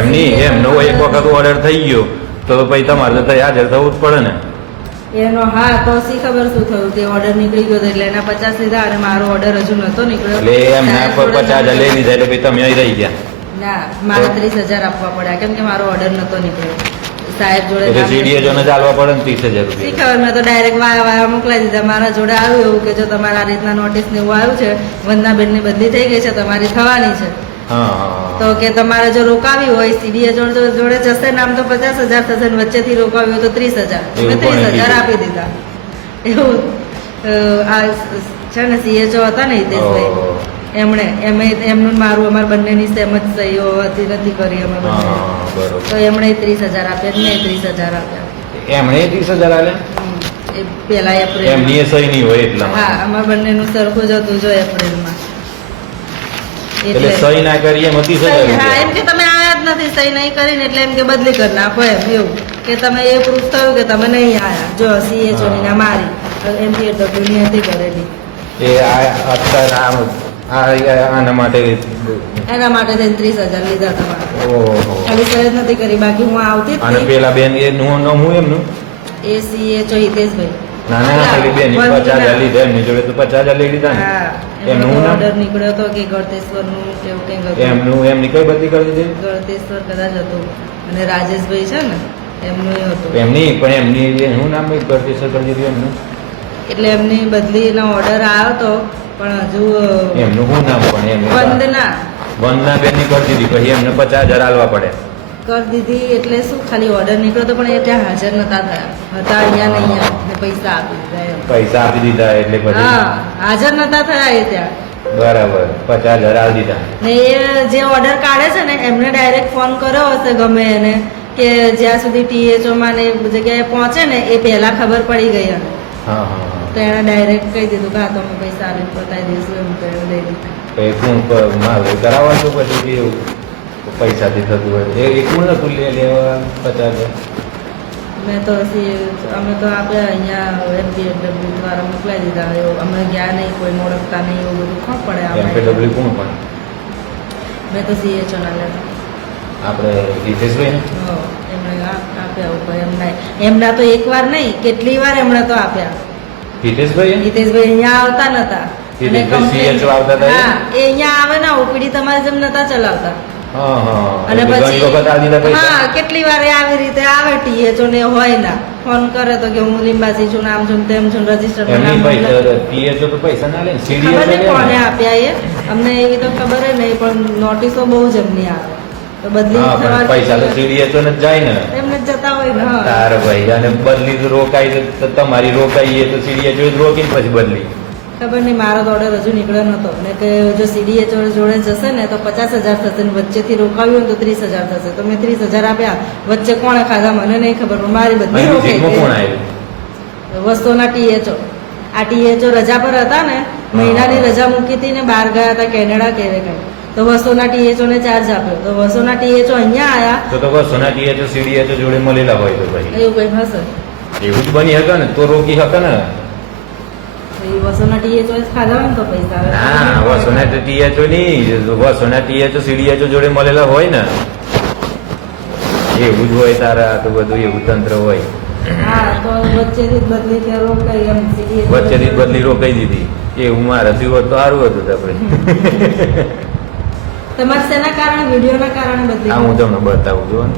એમની એમનો એક વખત ઓર્ડર થઈ ગયો તો પછી તમારે તો હાજર થવું જ પડે ને. એનો હા તો શી ખબર શું થયું તે ઓર્ડર નીકળી ગયો એટલે એના 50 લીધા અને મારો ઓર્ડર હજુ નતો નીકળ્યો એટલે એમના 50,000 લઈ લીધા એટલે પછી તમે અહીં રહી ગયા. ના મારે 30,000 આપવા પડ્યા કેમ કે મારો ઓર્ડર નતો નીકળ્યો સાહેબ જોડે. સીડીએ જોને ચાલવા પડે ને 30,000 શી રૂપિયા. ખબર મેં તો ડાયરેક્ટ વાયા મોકલાઈ દીધા. મારા જોડે આવ્યું એવું કે જો તમારા આ રીતના નોટિસ ને એવું આવ્યું છે વંદનાબેન ની બદલી થઈ ગઈ છે તમારી થવાની છે. તો કે તમારે જો રોકાવી હોય સીડીએ જોડે જશે ને આમ તો 50,000 થશે ને વચ્ચેથી રોકાવી હોય તો 30,000 મેં 30,000 આપી દીધા. એવું આ છે ને સીએચઓ હતા ને હિતેશભાઈ એમનું મારું અમારે બંનેની સેમ જ સહીઓ હતી નથી કરી અમે બંને. તો એમણે 30,000 આપ્યા મેં 30,000 આપ્યા. એમણે 30,000 આપ્યા એ પેલા એપ્રિલ એમની સહી નહીં હોય એટલા. હા અમારે બંનેનું સરખું જ હતું જો એપ્રિલમાં. એટલે સહી ના કરી એમ 30,000. હા એમ કે તમે આયા જ નથી સહી નહીં કરીને એટલે એમ કે બદલી કરી નાખો એમ એવું કે તમે એ પ્રૂફ થયું કે તમે નહીં આયા જો સીએચઓ ની ના મારી MPW ની હતી કરેલી એ અત્યારે આના માટે એના માટે થઈને 30,000 લીધા તમારે. ઓહો ખાલી સહી જ નથી કરી બાકી હું આવતી જ અને હતી. પેલા બેન એ નું નામ હું એમનું એ સીએચઓ હિતેશભાઈ ના ના પેલી બેન 50,000 લીધા એમની જોડે તો 50,000 લઈ લીધા ને. હા એમનું એમનો નામ ઓર્ડર નીકળ્યો હતો કે ગળતેશ્વર નું કેવું કંઈક હતું. એમનું એમની કઈ બદલી કરી દીધી ગળતેશ્વર કદાચ હતું અને રાજેશભાઈ છે ને એમનું હતું. એમની પણ એમની શું નામ ગળતેશ્વર કરી દીધું એમનું એટલે એમની બદલીનો ઓર્ડર આવ્યો હતો પણ હજુ એમનું શું નામ પણ એમ વંદના વંદના બેન ની કરી દીધી પછી એમને 50,000 આલવા પડે. કરી દીધી એટલે શું ખાલી ઓર્ડર નીકળ્યો હતો પણ એ ત્યાં હાજર નતા થયા હતા અહીંયા ને અહીંયા ને પૈસા આપી દીધા એમ. પૈસા આપી દીધા એટલે પછી હા હાજર નતા થયા એ ત્યાં. બરાબર 50,000 આલી દીધા. ને એ જે ઓર્ડર કાઢે છે ને એમને ડાયરેક્ટ ફોન કર્યો હશે ગમે એને કે જ્યાં સુધી THO માં ને એ જગ્યાએ પહોંચે ને એ પહેલા ખબર પડી ગઈ એને. હા હા તો એણે ડાયરેક્ટ કહી દીધું કે હા તમે પૈસા આવીને બતાવી દઈશું એમ તો એને દઈ દીધું. શું મારે કરાવવા તો પછી કેવું પૈસાથી થતું હોય એ કોણ હતું લેવા 50,000 મેં તો અમે તો આપણે અહીંયા MPW દ્વારા મોકલાઈ દીધા એવું અમે ગયા નહીં કોઈ ઓળખતા નહીં એવું બધું ખબર પડે MPW કોણ પણ મેં તો CHO ના લેતા આપણે હિતેશભાઈ ને એમણે આપ્યા ઉપર એમના તો એક વાર નહીં કેટલી વાર એમણે તો આપ્યા. હિતેશભાઈ હિતેશભાઈ અહીંયા આવતા નતા. CHO આવતા હતા હા એ અહીંયા આવે ને ઓપીડી તમારે જેમ નતા ચલાવતા. અને પછી હા કેટલી વાર આવી રીતે આવે THO ને હોય ના ફોન કરે તો કે હું લીંબાસી છું નામ છું તેમ છું રજીસ્ટર તો પૈસા ના લે ખબર નહીં કોને આપ્યા એ અમને એવી તો ખબર નહીં પણ નોટિસો બહુ જ એમની આવે તો બદલી પૈસા તો CDHO ને જાય ને એમને જતા હોય ને તાર ભાઈ અને બદલી તો રોકાય તો તમારી રોકાઈએ તો CDHO રોકીને પછી બદલી ખબર નહીં મારો તો ઓર્ડર હજુ નીકળ્યો નતો ને કે જો CDHO જોડે જશે ને તો 50,000 થશે ને વચ્ચેથી રોકાવ્યું ને તો 30,000 થશે તો મેં 30,000 આપ્યા વચ્ચે કોણે ખાધા મને નહીં ખબર પણ મારી બધી રોકાઈ વસ્તુના THO આ THO રજા પર હતા ને મહિનાની રજા મૂકી હતી ને બહાર ગયા હતા કેનેડા કેરે કઈ તો વસ્તુના THO ને ચાર્જ આપ્યો તો વસ્તુના THO અહીંયા આયા તો વસ્તુના THO CDHO જોડે મળેલા હોય તો ભાઈ એવું કઈ હશે એવું જ બની શકે ને તો રોકી શકે ને વસોના THO ખાધા હોય ને તો પૈસા ના વસોના THO નહીં વસોના THO CDHO જોડે મળેલા હોય ને એવું જ હોય તારા તો બધું એવું તંત્ર હોય. હા તો વચ્ચેથી બદલી કે રોકાઈ એમ વચ્ચેથી બદલી રોકાઈ દીધી એવું મારાથી હોત તો સારું હતું આપણે. તમારે શેના કારણે વિડીયોના કારણે બદલી હું તમને બતાવું છું.